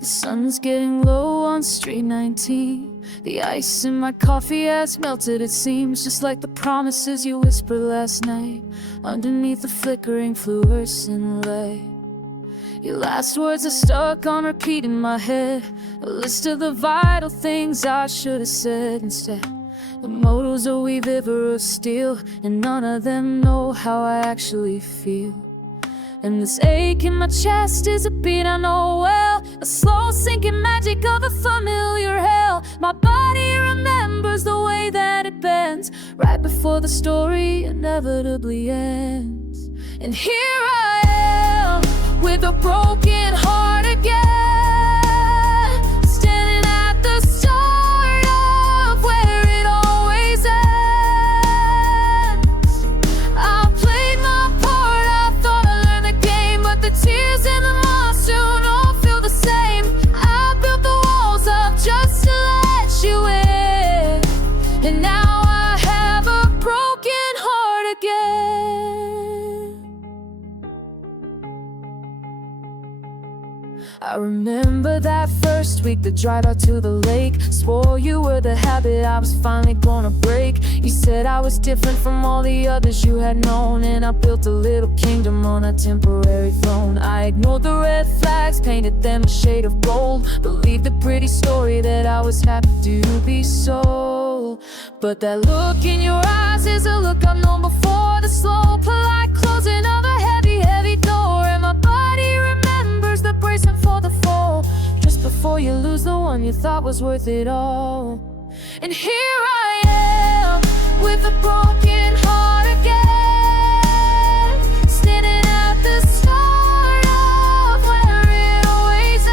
The sun's getting low on Street 19. The ice in my coffee has melted, it seems, just like the promises you whispered last night underneath the flickering fluorescent light. Your last words are stuck on repeat in my head, a list of the vital things I should have said instead. The mottos are we river of steel, and none of them know how I actually feel. And this ache in my chest is a beat I know well, a slow sinking magic of a familiar hell. My body remembers the way that it bends right before the story inevitably ends. And here I am with a broken heart again, standing at the start of where it always ends. I played my part, I thought I learned the game, but the tears in the mud soon all feel the same. I built the walls up just to let you in, and now I have a broken heart again. I remember that first week, the drive out to the lake. Swore you were the habit I was finally gonna break. You said I was different from all the others you had known, and I built a little kingdom on a temporary throne. I ignored the red flags, painted them a shade of gold, believed the pretty story that I was happy to be sold. But that look in your eyes is a look I've known before, the slow, polite closing of a heavy, heavy door. And my body remembers the bracing for the fall, just before you lose the one you thought was worth it all. And here I am with a broken heart again, standing at the start of where it always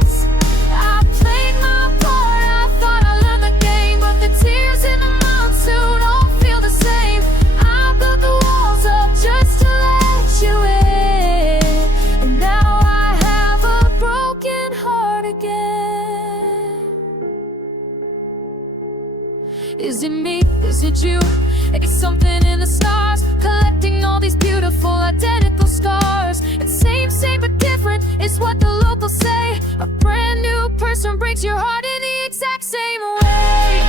ends. I played my part, I thought I learned the game, but the tears in the monsoon all feel the same. I built the walls up just to let you in, and now I have a broken heart again. Is it me? Is it you? It's something in the stars, collecting all these beautiful identical scars. It's same but different is what the locals say. A brand new person breaks your heart in the exact same way.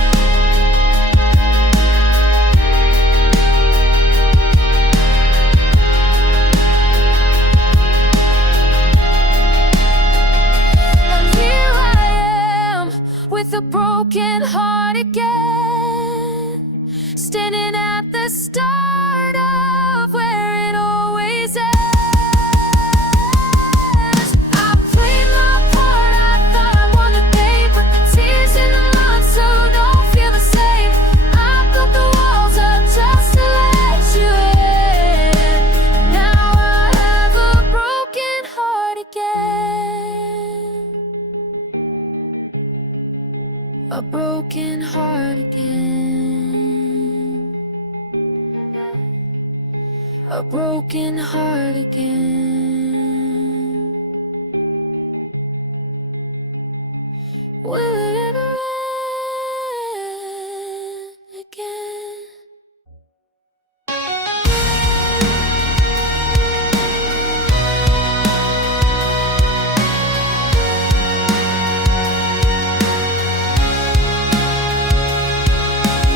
And here I am with a broken heart again, standing at the start of where it always ends. I played my part, I thought I won the game, but the tears in the mud soon don't feel the same. I built the walls up just to let you in, now I have a broken heart again. A broken heart again. A broken heart again. Will it ever end again?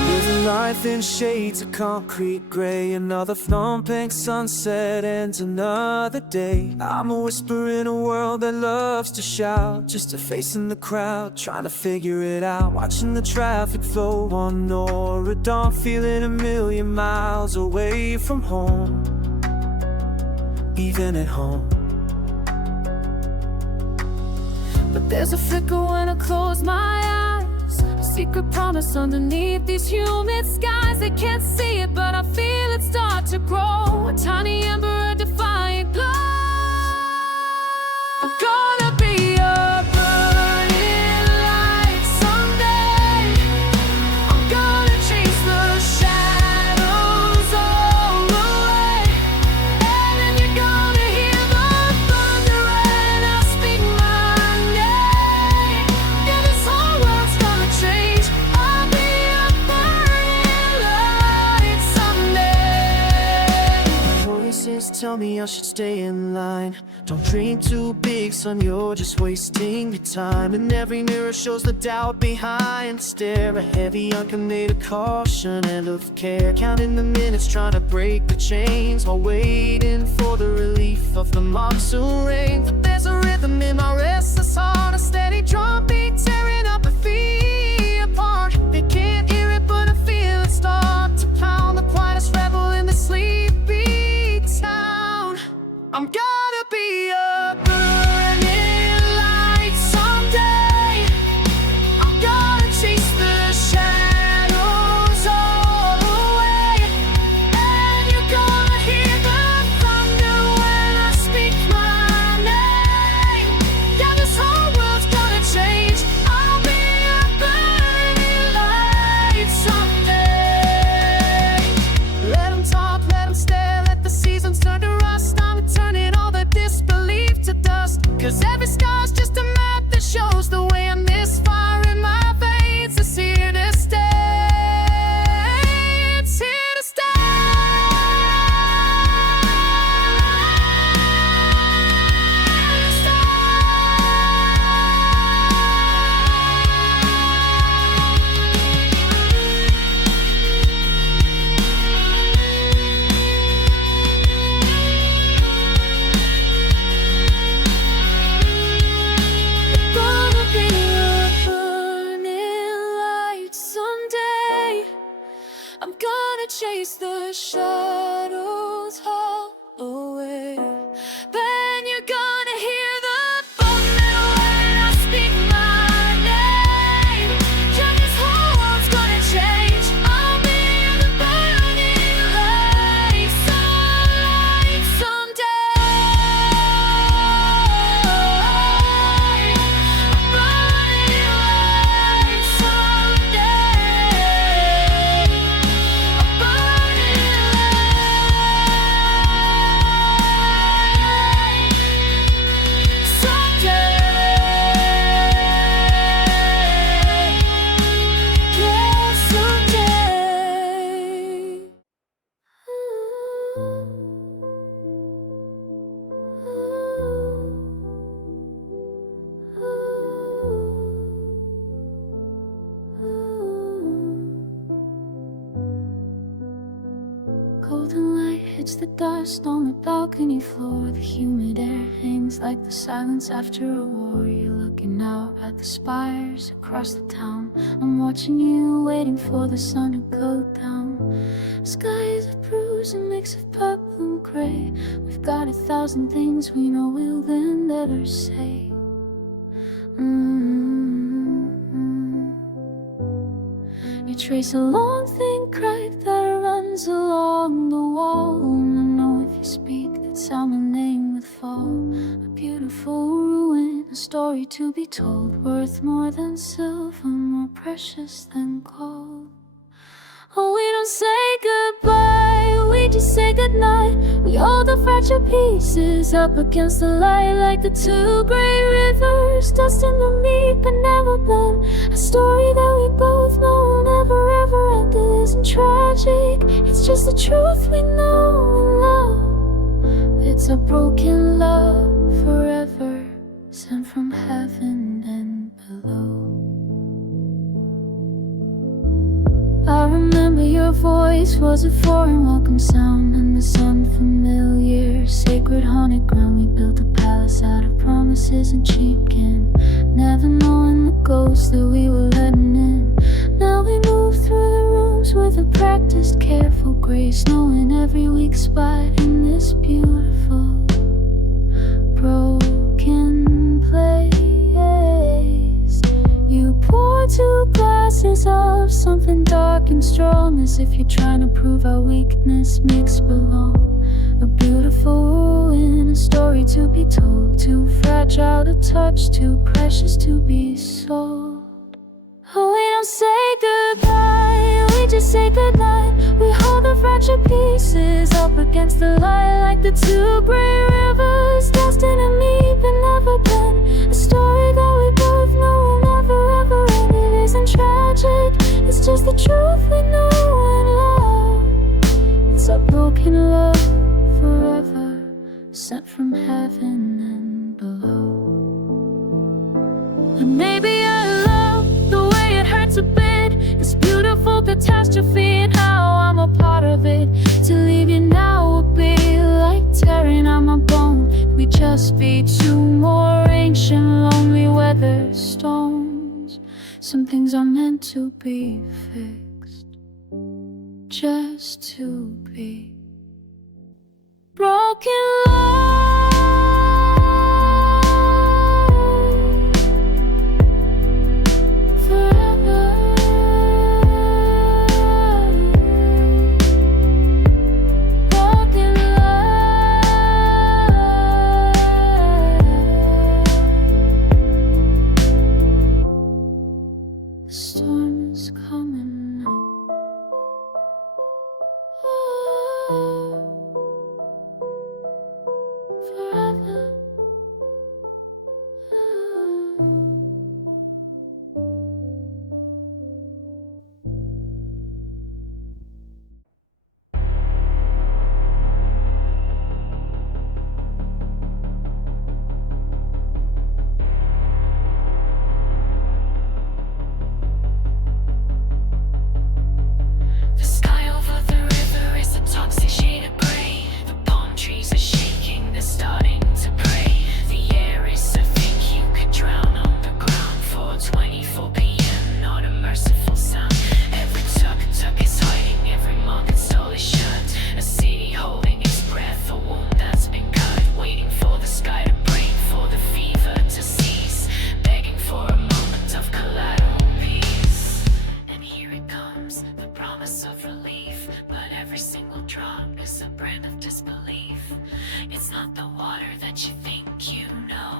Living life in shades of concrete gray, another thumping sunset ends another day. I'm a whisper in a world that loves to shout, just a face in the crowd, trying to figure it out. Watching the traffic flow on Oregon, feeling a million miles away from home, even at home. But there's a flicker when I close my eyes, a secret promise underneath these humid skies. They can't see it, but I feel it start to grow, a tiny ember, a defiant glow. I'm gonna be a burning light someday. I'm gonna chase the shadows all away, and then you're gonna hear the thunder and I'll speak my name. Yeah, this whole world's gonna change. I'll be a burning light someday. My voice is tell me I should stay in line. Don't dream too big, son, you're just wasting your time. And every mirror shows the doubt behind the stare. A heavy uncontained of caution and of care, counting the minutes, trying to break the chains, while waiting for the relief of the monsoon rain. But there's a rhythm in my restless heart, a steady drumbeat tearing up the feet apart. They can't hear it, but I feel it start to pound. The quietest rebel in the sleepy town. I'm gonna be a burning light someday. I'm gonna chase the shadows all away. And you're gonna hear the thunder when I speak my name. Yeah, this whole world's gonna change. I'll be a burning light someday. Let them talk, let them stare, let the seasons turn to rust. I'm turning all the disbelief to dust. 'Cause every scar's just a map that shows the way. And this fire in my veins is here to stay. It's here to stay. Gonna be a burning light someday. I'm gonna chase the shadows all away. Then you're gonna hear the thunder when I speak my name. Yeah, this whole world's gonna change. I'll be the burning light someday. Burning light someday. Burning Golden light hits the dust on the balcony floor. The humid air hangs like the silence after a war. You're looking out at the spires across the town. I'm watching you, waiting for the sun to go down. Sky is a bruise, a mix of purple and gray. We've got 1,000 things we know we'll then never say. You trace a long thin crack that runs along the wall, and I know if you speak that's how my name would fall. A beautiful ruin, a story to be told, worth more than silver, more precious than gold. Oh, we don't say goodbye, we just say goodnight. We hold the fragile pieces up against the light, like the two great rivers, dust in the meat but never blend. A story that we both know will never ever end. It isn't tragic, it's just the truth we know and love. It's a broken love forever, sent from heaven and below. I remember your voice was a foreign welcome sound, and this unfamiliar sacred haunted ground. We built a palace out of promises and sheepkin, never knowing the ghosts that we were letting in. Now we move through the rooms with a practiced careful grace, knowing every weak spot in this beautiful broken place. You pour 2 glasses of something dark and strong, as if you're trying to prove our weakness makes belong. A beautiful ruin, a story to be told, too fragile to touch, too precious to be sold. Oh, we don't say goodbye, we just say goodnight. We hold the fragile pieces up against the light, like the two great rivers, destined to meet but never bend. A story that we both know will never ever end. It isn't tragic, it's just the truth we know and love. It's a broken love forever, And maybe I love the way it hurts a bit, this beautiful catastrophe and how I'm a part of it. To leave you now would be like tearing out my bone. We'd just be two more ancient, lonely weather stones. Some things are meant to be fixed, just to be broken love. Forever. Broken love. The storm is coming up. Forever. The sky over the river is a toxic shade of gray. The palm trees are shaking, they're starting to pray. The air is so thick you could drown on the ground. 4:24 p.m., not a merciful sound. Every tuk-tuk is hiding, every market stall is shut. A city holding its breath, a wound that's been cut. Waiting for the sky to break, for the fever to cease. Begging for a moment of collateral peace. And here it comes, the promise of relief. But every single drop is a brand of disbelief. It's not the water that you think you know.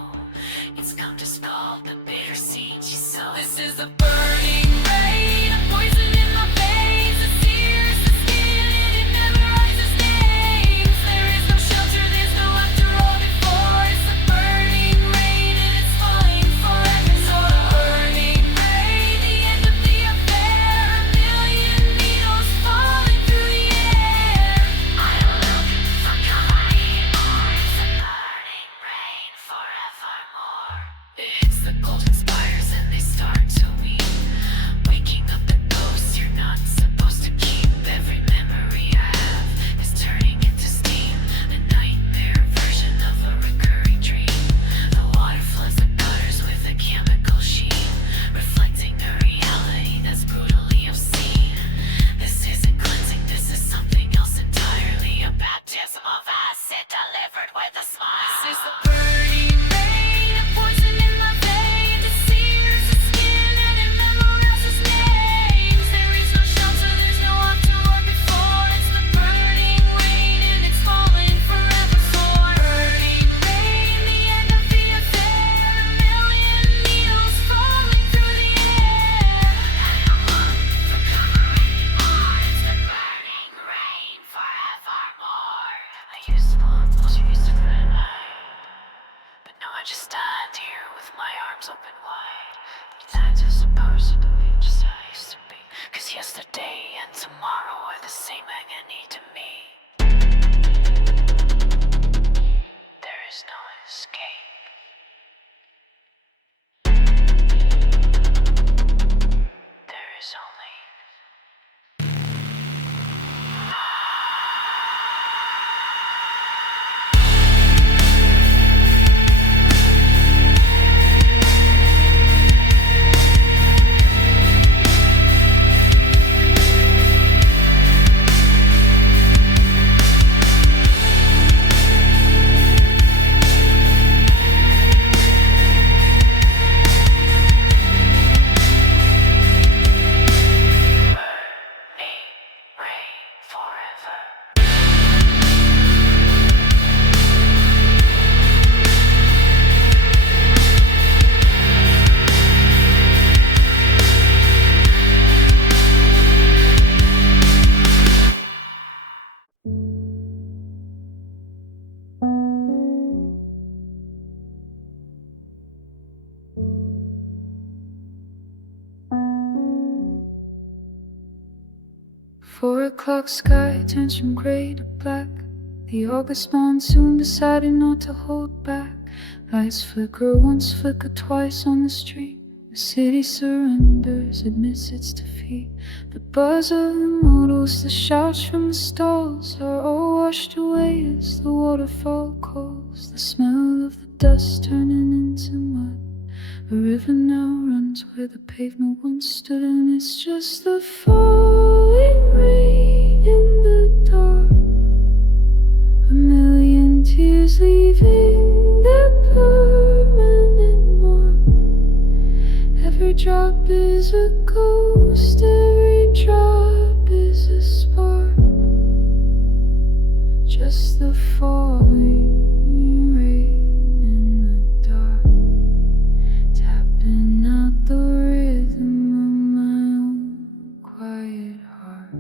It's come to scald the bitter seeds you sow. This is a burning rain, a poison in my veins. It sears the skin and it memorizes names. There is no shelter, there's no after all before. It's a burning rain and it's falling forever. So a burning rain, the end of the affair. A million needles falling through the air. I look for kind arms, a burning rain forevermore. It hits the golden spires and they start to weep. Waking up the ghosts you're not supposed to keep. Every memory I have is turning into steam. A nightmare version of a recurring dream. The water floods the gutters with a chemical sheen, reflecting a reality that's brutally obscene. This isn't cleansing, this is something else entirely. A baptism of acid delivered with a smile. This is the burning rain, a poison in my veins. It sears the skin and it memorizes names. There is no shelter, there's no afterward before. It's the burning rain and it's falling forever. So burning rain, the end of the affair. A million needles falling through the air. The covering arms, the burning rain forevermore. I used to want those used to run high, but now I just stand here with my arms open wide. It's time to suppose to believe just how I used to be. 'Cause yesterday and tomorrow are the same agony to me. There is no escape. There is only .4 o'clock sky turns from gray to black. The August monsoon decided not to hold back. Lights flicker once, flicker twice on the street. The city surrenders, admits its defeat. The buzz of the models, the shouts from the stalls are all washed away as the waterfall calls. The smell of the dust turning into mud. A river now runs where the pavement once stood, and it's just the falling rain in the dark. A million tears leaving their permanent mark. Every drop is a ghost, every drop is a spark. Just the falling rain in the dark, tapping out the rhythm of my own quiet heart.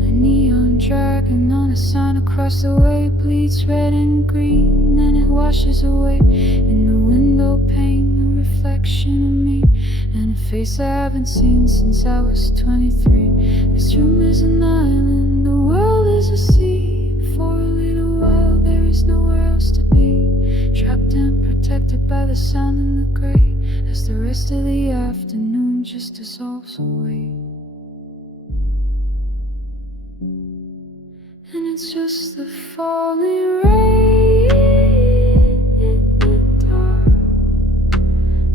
A neon dragon on a sign across the way bleeds red and green, then it washes away. In the window pane, a reflection of me, and a face I haven't seen since I was 23. This room is an island, the world is a sea. For a little while there is nowhere else to be, trapped and protected by the sound and the gray, as the rest of the afternoon just dissolves away. And it's just the falling rain in the dark.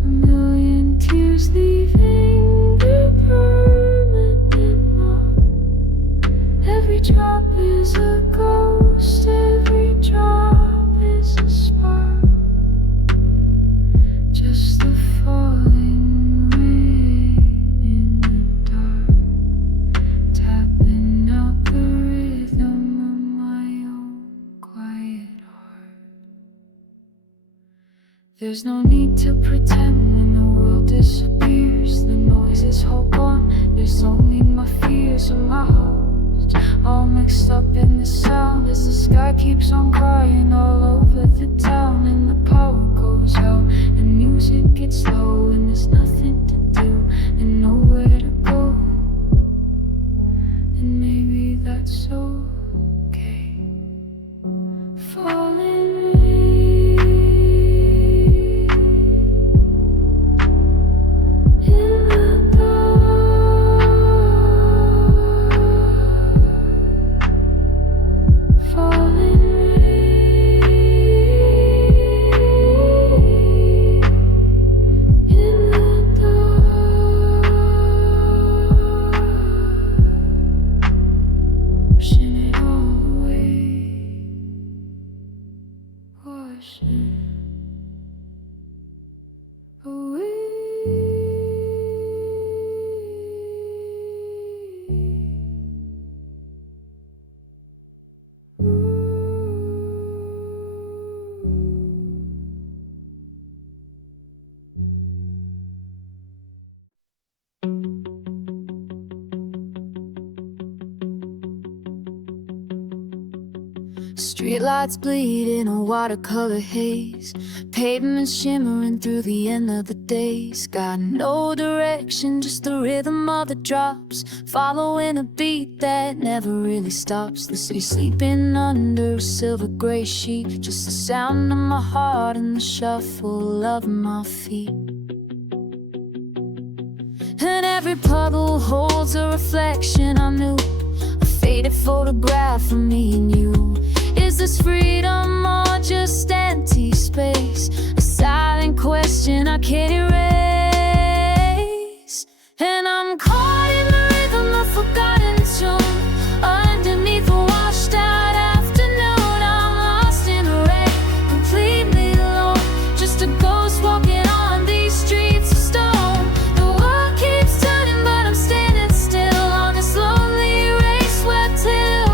A million tears leaving their permanent mark. Every drop is a ghost, every drop is a spark. Just the falling rain in the dark, tapping out the rhythm of my own quiet heart. There's no need to pretend when the world disappears. The noise is all gone, there's only my fears and my hopes, all mixed up in the sound as the sky keeps on crying all over the town. And the power goes out and music gets low, and there's nothing to do and nowhere to go. And maybe that's okay. Falling rain in the dark. Falling rain in the dark. Washing it all away, washing away. Streetlights bleed in a watercolor haze, pavement shimmering through the end of the days. Got no direction, just the rhythm of the drops, following a beat that never really stops. The city sleeping under a silver gray sheet, just the sound of my heart and the shuffle of my feet. And every puddle holds a reflection I knew, a faded photograph of me and you. Is this freedom or just empty space? A silent question I can't erase. And I'm caught in the rhythm of forgotten tune, underneath a washed out afternoon. I'm lost in a wreck, completely alone, just a ghost walking on these streets of stone. The world keeps turning but I'm standing still on this lonely race swept hill.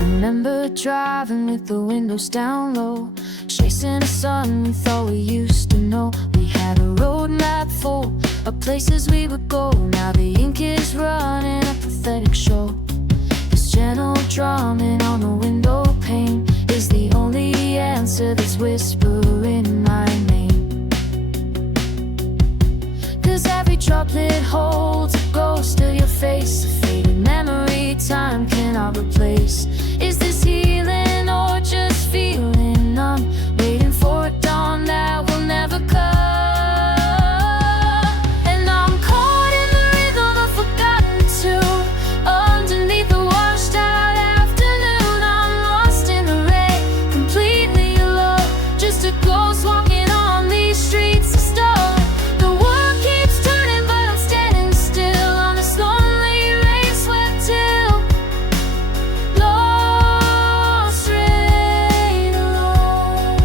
Remember driving with the windows down low, chasing the sun we thought we used to know. We had a road map full of places we would go. Now the ink is running a pathetic show. This gentle drumming on the window pane is the only answer that's whispering my name. droplet holds a ghost of your face, a faded memory time cannot replace. Is this healing or just feeling numb, waiting for a dawn that will never come? And I'm caught in the rhythm of forgotten tune, underneath the washed out afternoon. I'm lost in the rain, completely alone, just a ghost walking on these streets of stone. The world keeps turning, but I'm standing still on this lonely rain-swept hill. Lost, rain alone.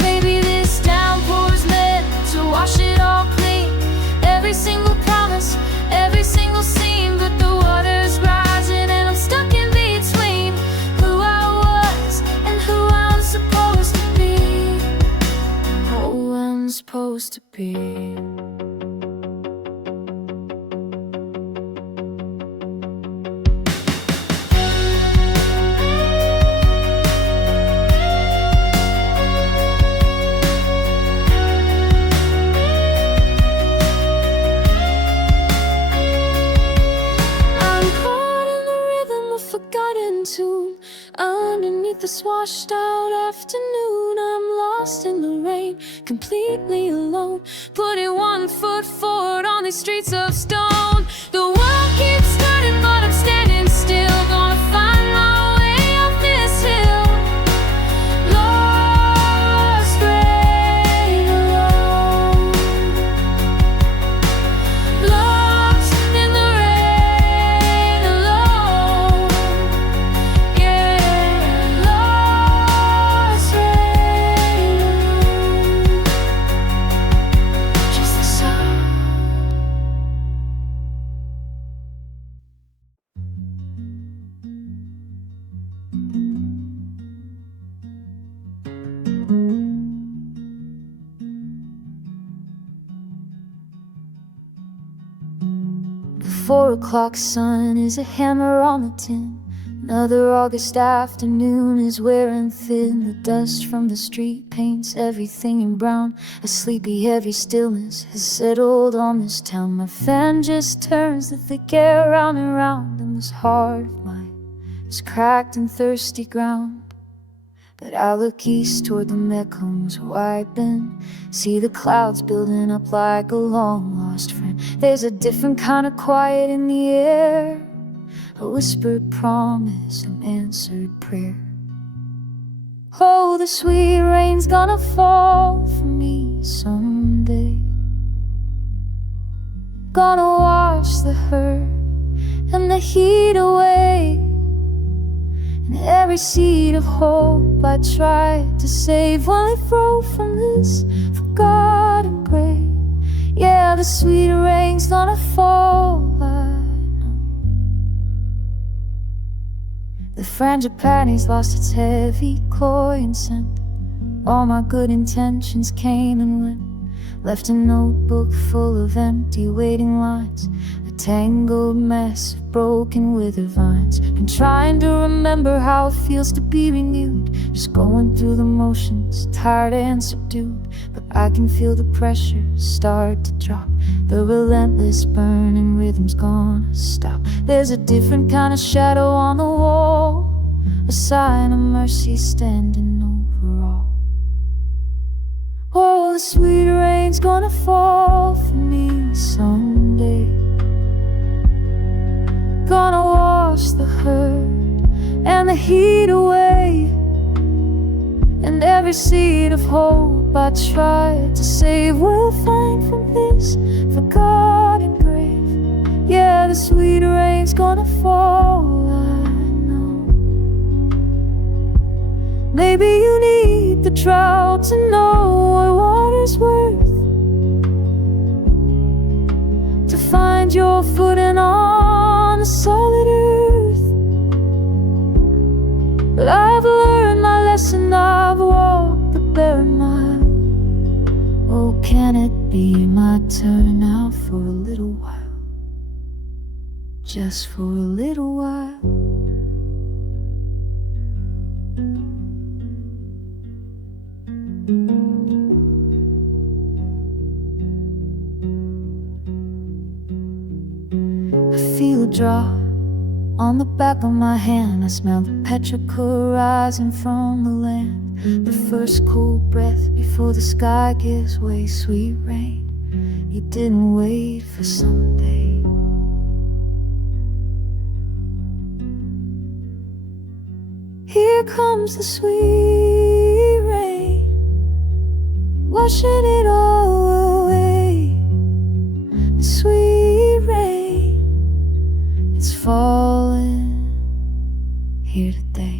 Maybe this downpour's meant to wash it all clean, every single promise, every single scene. But the water's rising and I'm stuck in between who I was and who I'm supposed to be. Who I'm supposed to be. I'm caught in the rhythm of forgotten tune, underneath this washed out afternoon. I'm lost in the rain, completely alone, putting one foot forward on these streets of stone. The world keeps turning, but I'm standing still, gonna find my way up this hill. Lost, rain alone. Lost in the rain alone. Yeah, lost, rain alone. Just the sound. The 4 o'clock sun is a hammer on the tin. Another August afternoon is wearing thin. The dust from the street paints everything in brown. A sleepy, heavy stillness has settled on this town. My fan just turns the thick air round and round, and this heart of mine is cracked and thirsty ground. But I look east toward the Mecklen's wiping, see the clouds building up like a long-lost friend. There's a different kind of quiet in the air, a whispered promise, an answered prayer. Oh, the sweet rain's gonna fall for me someday, gonna wash the hurt and the heat away. And every seed of hope I tried to save, well, it froze from this forgotten grave. Yeah, the sweet rain's gonna fall, I know. The frangipani's lost its heavy cloying scent. All my good intentions came and went, left a notebook full of empty waiting lines, a tangled mess of broken withered vines. Been trying to remember how it feels to be renewed, just going through the motions, tired and subdued. But I can feel the pressure start to drop, the relentless burning rhythm's gonna stop. There's a different kind of shadow on the wall, a sign of mercy standing over all. Oh, the sweet rain's gonna fall for me someday, gonna wash the hurt and the heat away. And every seed of hope I tried to save will find from this forgotten grave. Yeah, the sweet rain's gonna fall, I know. Maybe you need the drought to know what water's worth, to find your footing on the solid earth. But I've learned my lesson, I've walked the barren mile. Oh, can it be my turn now for a little while? Just for a little while. feel a drop on the back of my hand. I smell the petrichor rising from the land. The first cool breath before the sky gives way. Sweet rain, you didn't wait for someday. Here comes the sweet rain, washing it all away. The sweet rain, it's falling here today.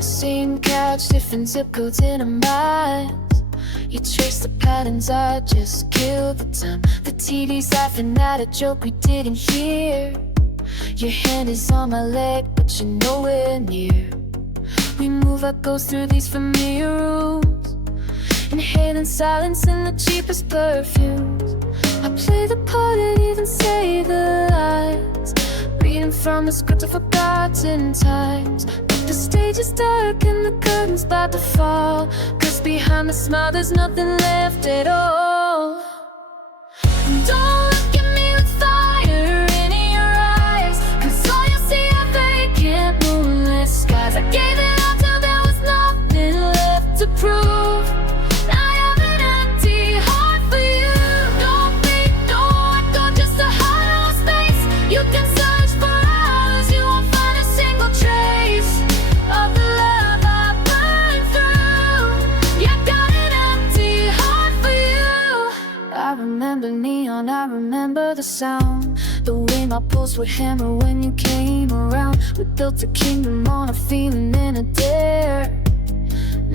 Same couch, different zip codes in our minds. You trace the patterns, I just killed the time. The TV's laughing at a joke we didn't hear. Your hand is on my leg, but you're nowhere near. We move like ghosts through these familiar rooms, inhaling silence in the cheapest perfumes. I play the part and even say the lines, reading from the script of forgotten times. The stage is dark and the curtain's about to fall, 'cause behind the smile there's nothing left at all. And don't look at me with fire in your eyes, 'cause all you see are vacant moonlit skies. I gave it all till there was nothing left to prove. Now I have an empty heart for you. Don't think, don't let go, just a hollow space. You can search for hours, you won't find a single trace of the love I burned through. You got an empty heart for you. I remember neon, I remember the sound, the way my pulse would hammer when you came around. We built a kingdom on a feeling and a dare.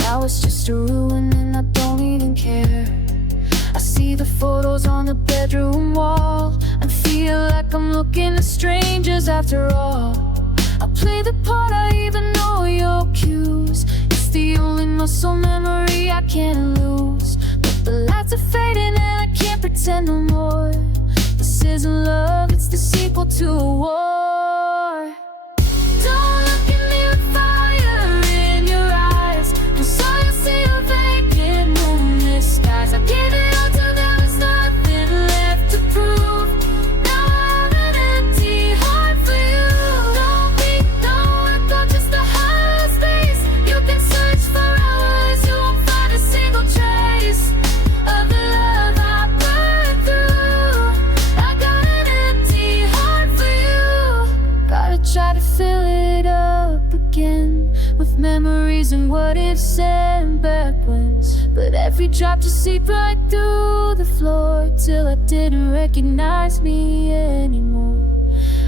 Now it's just a ruin and I don't even care. I see the photos on the bedroom wall and feel like I'm looking at strangers after all. I play the part, I even know your cues. It's the only muscle memory I can't lose. But the lights are fading and I can't pretend no more. This isn't love, it's the sequel to a war. Don't look at me with fire in your eyes, 'cause all you see are vacant moonlit skies. I gave it all till there was nothing left to prove. Now I have an empty heart for you. Don't think, don't let go, just a hollow space. You can search for hours, you won't find a single trace of the love I burned through. I got an empty heart for you. Gotta try to fill it up again with memories and what ifs and bad ones. But every drop just seeped right through the floor till I didn't recognize me anymore.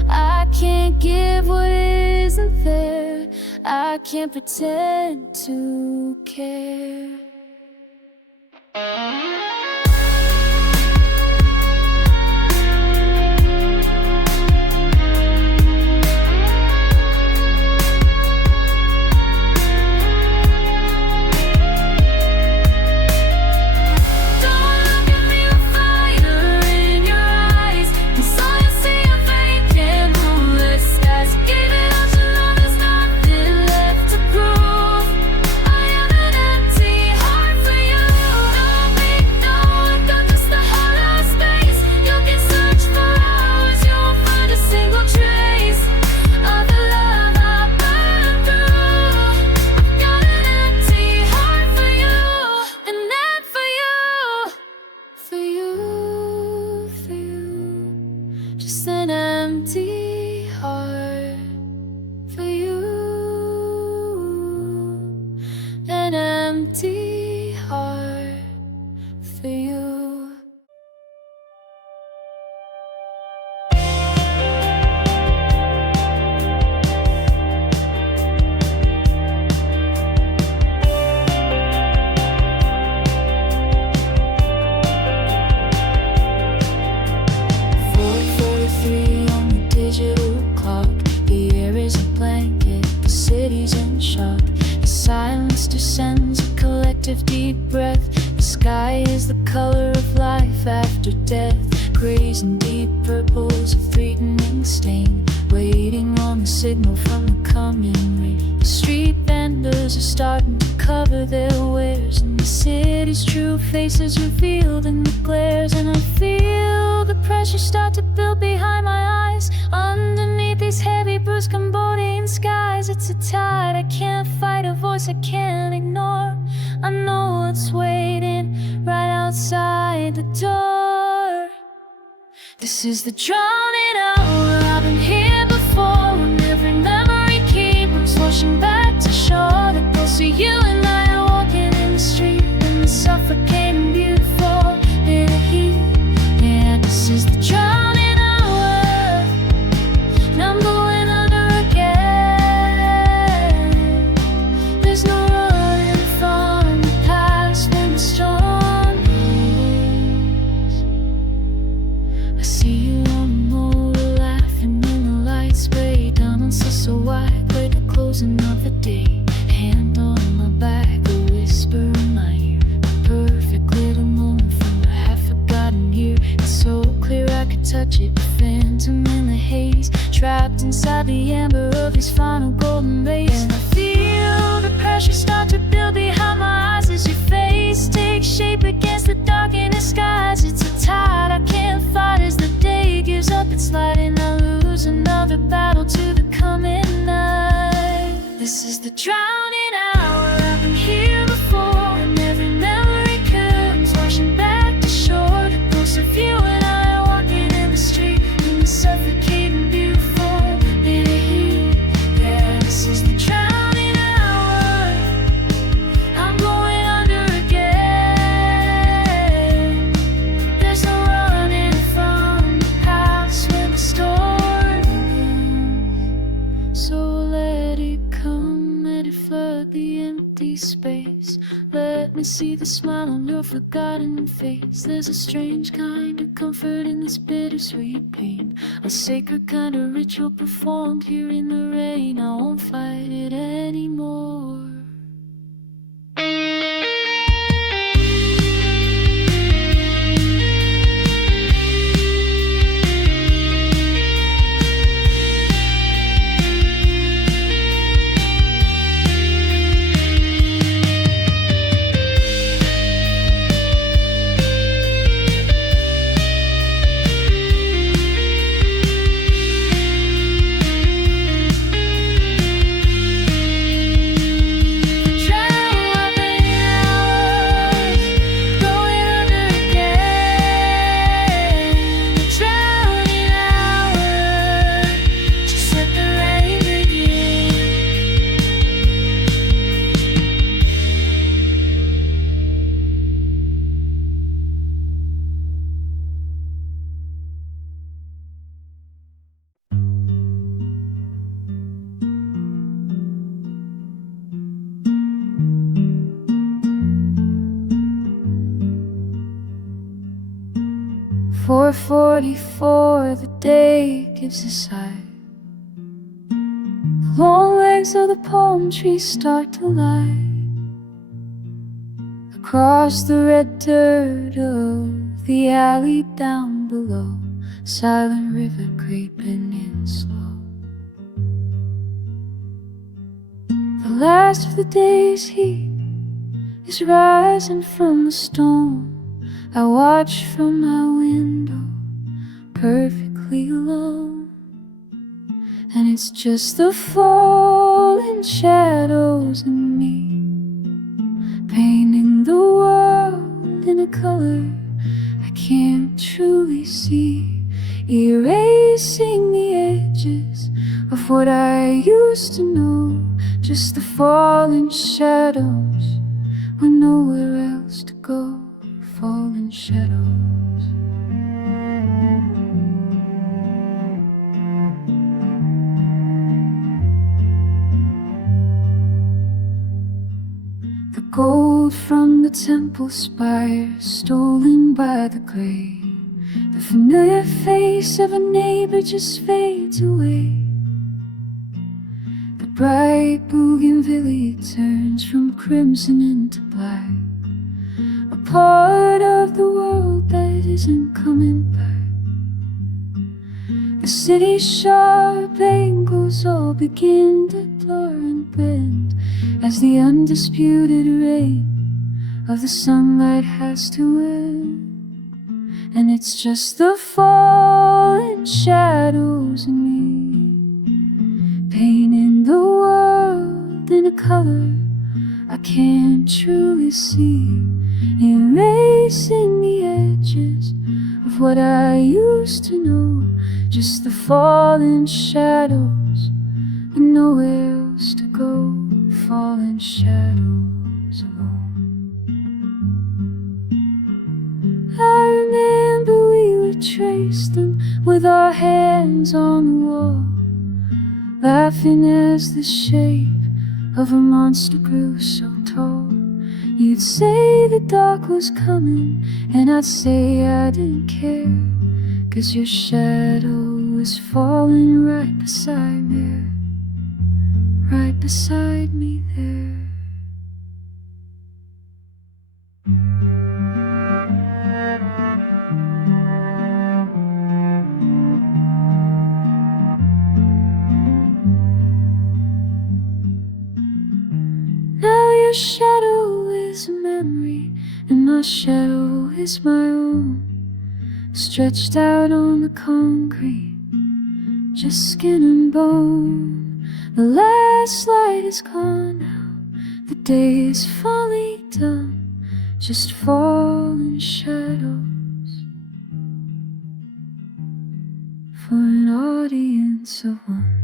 I can't give what isn't there, I can't pretend to care. Don't look at me with fire in your eyes, 'cause all you see are vacant moonlit skies. Gave it all to know there's nothing left to prove. I have an empty heart for you. Don't think, don't let go, just a hollow space. You can search for hours, you won't find a single trace of the love I burned through. I've got an empty heart for you, and then for you, for you, for you. Just an empty heart for you, an empty heart for you. On the digital clock, the air is a blanket, the city's in shock. The silence descends, a collective deep breath. The sky is the color of life after death. Grays and deep purples, a threatening stain, waiting on the signal from the coming rain. The street vendors are starting to cover their wares, and the city's true faces revealed in the glares. And I feel the pressure start to build behind my eyes. Underneath these heavy bruised Cambodian skies, it's a tide I can't fight, a voice I can't ignore. I know it's waiting right outside the door. This is the drowning hour. I've been here before, when every memory keeps washing back to shore. The closer you and I are walking in the street, and the suffocating beautiful in the heat. Yeah, this is the drowning hour, and I'm going under again. There's no running from the past when the storm blows. I see you on the motor laughing when the lights spray down on so wide, by the closing of the day. Hand on my back, a whisper in my ear, a perfect little moment from a half-forgotten year. It's so clear I could touch it, a phantom in the haze, trapped inside the amber of his final golden rays. And I feel the pressure start to build behind my eyes as your face takes shape against the darkening skies. It's a tide I can't fight as the day gives up its light, and I lose another battle to the coming night. This is the drowning hour. I've been here before, and every memory comes washing back to shore. The ghost of you and I are walking in the street, in the suffocating beautiful in the heat. Yeah, this is the drowning hour. I'm going under again. There's no running from the past when the storm begins. So let it come, let it flood the empty space. Let me see the smile on your forgotten face. There's a strange kind of comfort in this bittersweet pain, a sacred kind of ritual performed here in the rain. I won't fight it anymore. Four 44, the day gives a sigh. The long legs of the palm trees start to lie across the red dirt of the alley down below. Silent river creeping in slow. The last of the day's heat is rising from the storm. I watch from my window, perfectly alone, and it's just the falling shadows and me, painting the world in a color I can't truly see, erasing the edges of what I used to know. Just the falling shadows with nowhere else to go. Fallen shadows. The gold from the temple spire, stolen by the gray. The familiar face of a neighbor just fades away. The bright bougainvillea turns from crimson into black, a part of the world that isn't coming back. The city's sharp angles all begin to blur and bend as the undisputed reign of the sunlight has to end. And it's just the falling shadows in me, painting the world in a color I can't truly see, erasing the edges of what I used to know. Just the falling shadows and nowhere else to go. Falling shadows alone. I remember we would trace them with our hands on the wall, laughing as the shape of a monster grew so tall. You'd say the dark was coming, and I'd say I didn't care, 'cause your shadow was falling right beside me, right beside me there. Now your shadow is a memory, and my shadow is my own, stretched out on the concrete, just skin and bone. The last light is gone now, the day is finally done, just falling shadows for an audience of one.